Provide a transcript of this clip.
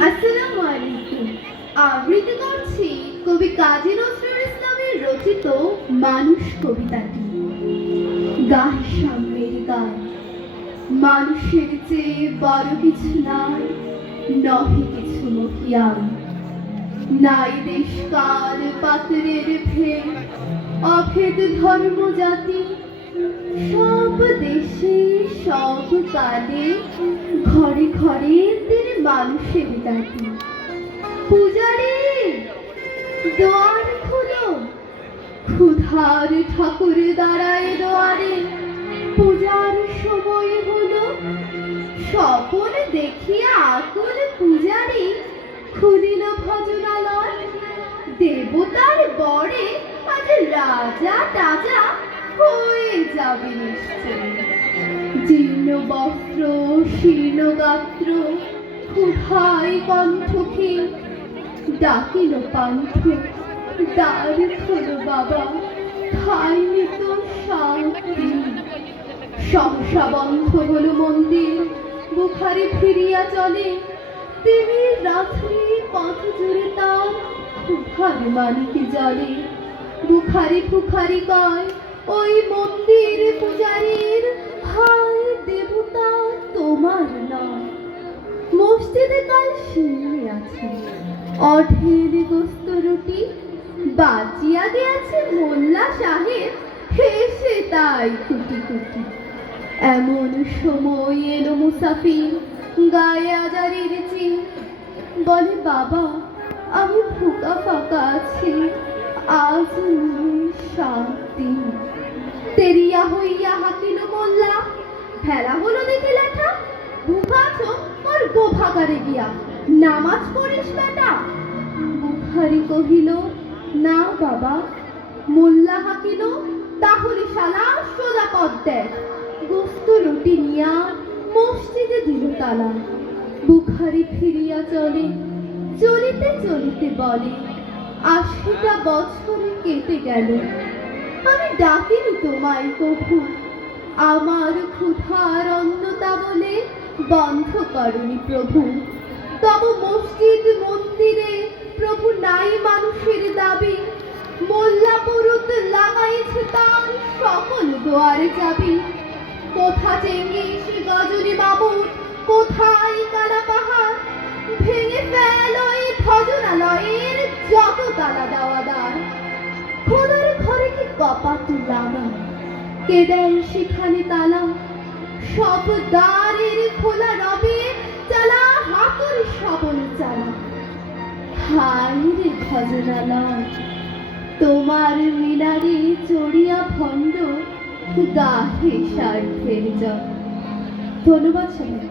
আসসালামু আলাইকুম। আবৃত্তি করছি কবি কাজী নজরুল ইসলামের রচিত মানুষ কবিতাটি। গায়ে সামনের গান, মানুষের চেয়ে বড় কিছু নাই, নহে কিছু মহিয়ান। নাই দেশ কাল পাত্রের ভেদ, অভেদ ধর্ম জাতি, সব দেশে সব কালে ঘরে ঘরে তিনি মানুষের জাতি। পূজারি দ্বার খুলো, ক্ষুধার ঠাকুর দাঁড়ায় দুয়ারে, পূজার সময় হলো। স্বপন দেখিয়া আকুল পূজারি খুলিল ভজনালয়। দেবতার বরে আজ রাজা টাজা হয়ে যাবে নিশ্চয়। জীর্ণ বস্ত্র শীর্ণ গাত্র, ক্ষুধায় কণ্ঠকে ডাকিল পান্থ, দ্বার খোলো বাবা, খাইনি তো শান্তি। সহসা বন্ধ হলো মন্দির, বুখারি ফিরিয়া চলে। দেবীর রাত্রি পথ জুড়ে তার ক্ষুধার মানিকে জলে। বুখারি ফুখারি কয় ওই মন্দির পূজারীর, হায় দেবতা তোমার নয়। মসজিদে কাল শিরনি আছে, অঢের গোস্ত রুটি, বাঁচিয়া গিয়াছে মোল্লা সাহেব, হেসে তাই কুটি কুটি। এমন সময় এলো মুসাফির, গায়ে আজারির চিন, বলে বাবা আমি ফুকা ফাঁকা আছি, আজ নেই শান্তি। তেরিয়া হইয়া হাকিল মোল্লা, ফেলা হলো দেখে লেখা, ভুকাছো ওর গোভাগারে গিয়া, নামাজ পড়িস বেটা। বুখারি কহিল না বাবা। মোল্লা হাকিল তাহলে শালা সোজা পথ দেখ। গোস্ত রুটি নিয়া মসজিদে দিল তালা। বুখারি ফিরিয়া চলে, চলিতে চলিতে বলে ৮০টা বছরে কেটে গেল, আমি ডাকিনি তোমায় কভু। আমার ক্ষুধার অন্নতা বলে বন্ধ করনি প্রভু। তব মসজিদ মন্দিরে প্রভু নাই মানুষের দাবি। মোল্লা পুরুত লাগাইছে তার সকল দুয়ারে যাবি। কোথা চেঙ্গিস গজনী বাবুর, কোথায় কালা পাহাড়, ভেঙে ফেল ওই ভজনালয়ের যত তালা দেওয়াদার। খোদার ঘরে কি কপাট লাগা, কে দেয় সেখানে তালা। সব দ্বারের খোলা রবে, চালা হাতুর সবল চালা। হায় রে ভজনালয়, তোমার মিনারে চড়িয়া ভণ্ড, গাহে স্বার্থের জয়। ধন্যবাদ সবাই।